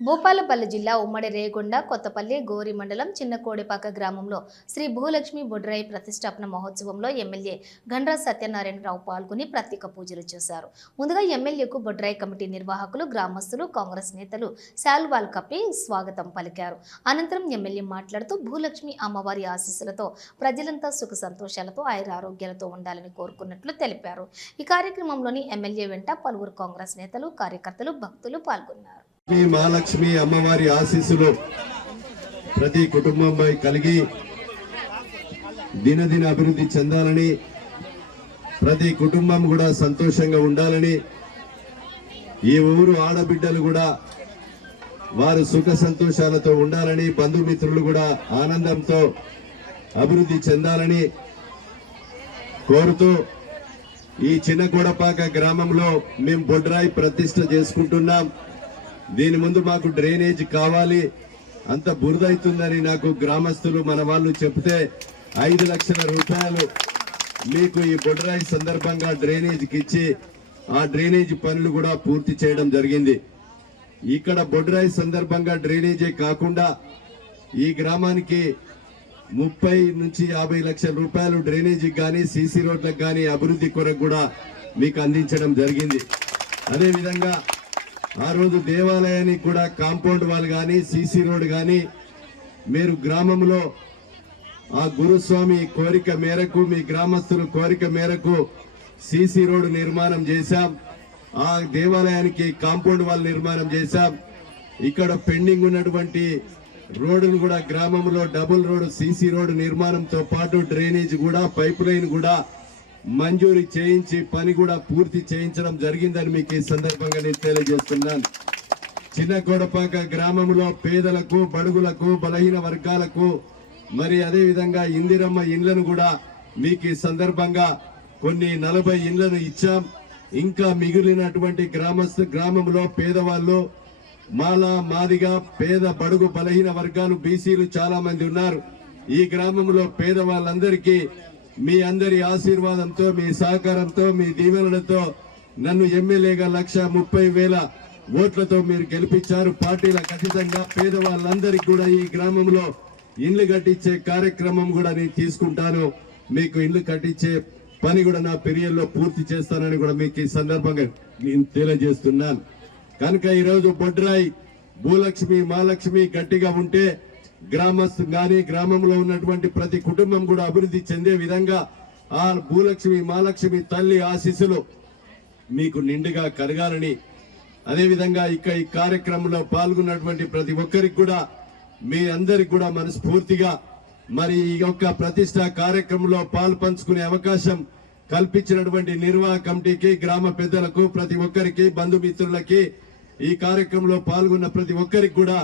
భూపాలపల్లి జిల్లా ఉమ్మడి రేగొండ కొత్తపల్లి గోరి మండలం చిన్నకోడిపాక గ్రామంలో శ్రీ భూలక్ష్మి బొడ్రాయి ప్రతిష్టాపన మహోత్సవంలో ఎమ్మెల్యే గండ్ర సత్యనారాయణరావు పాల్గొని ప్రత్యేక పూజలు చేశారు. ముందుగా ఎమ్మెల్యేకు బొడ్రాయి కమిటీ నిర్వాహకులు, గ్రామస్తులు, కాంగ్రెస్ నేతలు శాల్వాలు కప్పి స్వాగతం పలికారు. అనంతరం ఎమ్మెల్యే మాట్లాడుతూ భూలక్ష్మి అమ్మవారి ఆశీస్సులతో ప్రజలంతా సుఖ సంతోషాలతో ఆరోగ్యాలతో ఉండాలని కోరుకున్నట్లు తెలిపారు. ఈ కార్యక్రమంలోని ఎమ్మెల్యే వెంట పలువురు కాంగ్రెస్ నేతలు, కార్యకర్తలు, భక్తులు పాల్గొన్నారు. మహాలక్ష్మి అమ్మవారి ఆశీస్సులు ప్రతి కుటుంబంపై కలిగి దినదిన అభివృద్ధి చెందాలని, ప్రతి కుటుంబం కూడా సంతోషంగా ఉండాలని, ఈ ఊరు ఆడబిడ్డలు కూడా వారు సుఖ సంతోషాలతో ఉండాలని, బంధుమిత్రులు కూడా ఆనందంతో అభివృద్ధి చెందాలని కోరుతూ ఈ చిన్నకోడపాక గ్రామంలో మేము బొడ్రాయి ప్రతిష్ఠ చేసుకుంటున్నాం. దీని ముందు మాకు డ్రైనేజ్ కావాలి, అంత బురద అవుతుందని నాకు గ్రామస్తులు మన వాళ్ళు చెప్తే 5 లక్షల రూపాయలు మీకు ఈ బొడ్రాయి సందర్భంగా డ్రైనేజ్కి ఇచ్చి ఆ డ్రైనేజ్ పనులు కూడా పూర్తి చేయడం జరిగింది. ఇక్కడ బొడ్రాయి సందర్భంగా డ్రైనేజే కాకుండా ఈ గ్రామానికి 30 నుంచి 50 లక్షల రూపాయలు డ్రైనేజీకి కానీ సీసీ రోడ్లకు కానీ అభివృద్ధి కొరకు కూడా మీకు అందించడం జరిగింది. అదేవిధంగా ఆ రోజు దేవాలయానికి కూడా కాంపౌండ్ వాల్ కానీ సీసీ రోడ్ కానీ మీరు గ్రామంలో ఆ గురుస్వామి కోరిక మేరకు, మీ గ్రామస్తుల కోరిక మేరకు సీసీ రోడ్ నిర్మాణం చేశాం. ఆ దేవాలయానికి కాంపౌండ్ వాల్ నిర్మాణం చేశాం. ఇక్కడ పెండింగ్ ఉన్నటువంటి రోడ్డును కూడా గ్రామంలో డబుల్ రోడ్ సీసీ రోడ్ నిర్మాణంతో పాటు డ్రైనేజ్ కూడా, పైప్ లైన్ కూడా మంజూరు చేయించి పని కూడా పూర్తి చేయించడం జరిగిందని మీకు ఈ సందర్భంగా నేను తెలియజేస్తున్నాను. చిన్నకోడపాక గ్రామంలో పేదలకు, బడుగులకు, బలహీన వర్గాలకు మరి అదేవిధంగా ఇందిరమ్మ ఇండ్లను కూడా మీకు ఈ సందర్భంగా కొన్ని 40 ఇండ్లను ఇచ్చాం. ఇంకా మిగిలినటువంటి గ్రామంలో పేదవాళ్ళు, మాదిగా పేద బడుగు బలహీన వర్గాలు, బీసీలు చాలా మంది ఉన్నారు. ఈ గ్రామంలో పేదవాళ్ళందరికీ మీ అందరి ఆశీర్వాదంతో, మీ సహకారంతో, మీ దీవెనలతో నన్ను ఎమ్మెల్యేగా 1,30,000 ఓట్లతో మీరు గెలిపించారు. పార్టీలకు అతీతంగా పేదవాళ్ళందరికీ కూడా ఈ గ్రామంలో ఇండ్లు కట్టించే కార్యక్రమం కూడా నేను తీసుకుంటాను. మీకు ఇండ్లు కట్టించే పని కూడా నా పీరియడ్లో పూర్తి చేస్తానని కూడా మీకు ఈ సందర్భంగా నేను తెలియజేస్తున్నాను. కనుక ఈరోజు బొడ్రాయి భూలక్ష్మి మహాలక్ష్మి గట్టిగా ఉంటే గ్రామస్తు గాని, గ్రామంలో ఉన్నటువంటి ప్రతి కుటుంబం కూడా అభివృద్ధి చెందే విధంగా ఆ భూలక్ష్మి మహాలక్ష్మి తల్లి ఆశీస్సులు మీకు నిండుగా కలగాలని, అదేవిధంగా ఈ కార్యక్రమంలో పాల్గొన్నటువంటి ప్రతి ఒక్కరికి కూడా మీ అందరికి కూడా మనస్ఫూర్తిగా మరి ఈ యొక్క ప్రతిష్ట కార్యక్రమంలో పాలు పంచుకునే అవకాశం కల్పించినటువంటి నిర్వాహక కమిటీకి, గ్రామ పెద్దలకు, ప్రతి ఒక్కరికి, బంధుమిత్రులకి, ఈ కార్యక్రమంలో పాల్గొన్న ప్రతి ఒక్కరికి కూడా